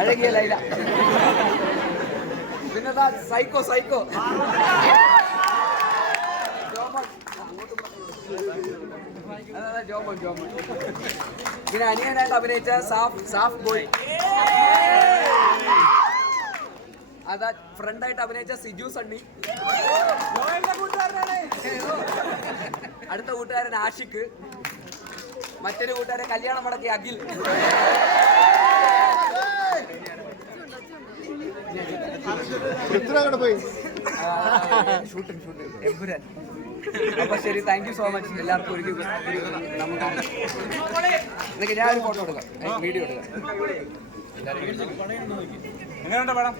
അഴകിയ ലൈല. പിന്നെന്താ സൈക്കോ ജോമോൻ. പിന്നെ അനിയനായിട്ട് അഭിനയിച്ച സാഫ് ബോയ്. അതാ ഫ്രണ്ടായിട്ട് അഭിനയിച്ച സിജു സണ്ണി. അടുത്ത കൂട്ടുകാരൻ ആഷിഖ്. മറ്റൊരു കൂട്ടുകാരൻ കല്യാണം മുടക്കി അഖിൽ. ഷൂട്ടിങ് എമ്പുരാൻ. അപ്പൊ ശരി, താങ്ക് യു സോ മച്ച് എല്ലാവർക്കും. എനിക്ക് ഞാൻ ഒരു ഫോട്ടോ എടുക്കാം, വീഡിയോ എടുക്കാം. എങ്ങനെയുണ്ട് പടം?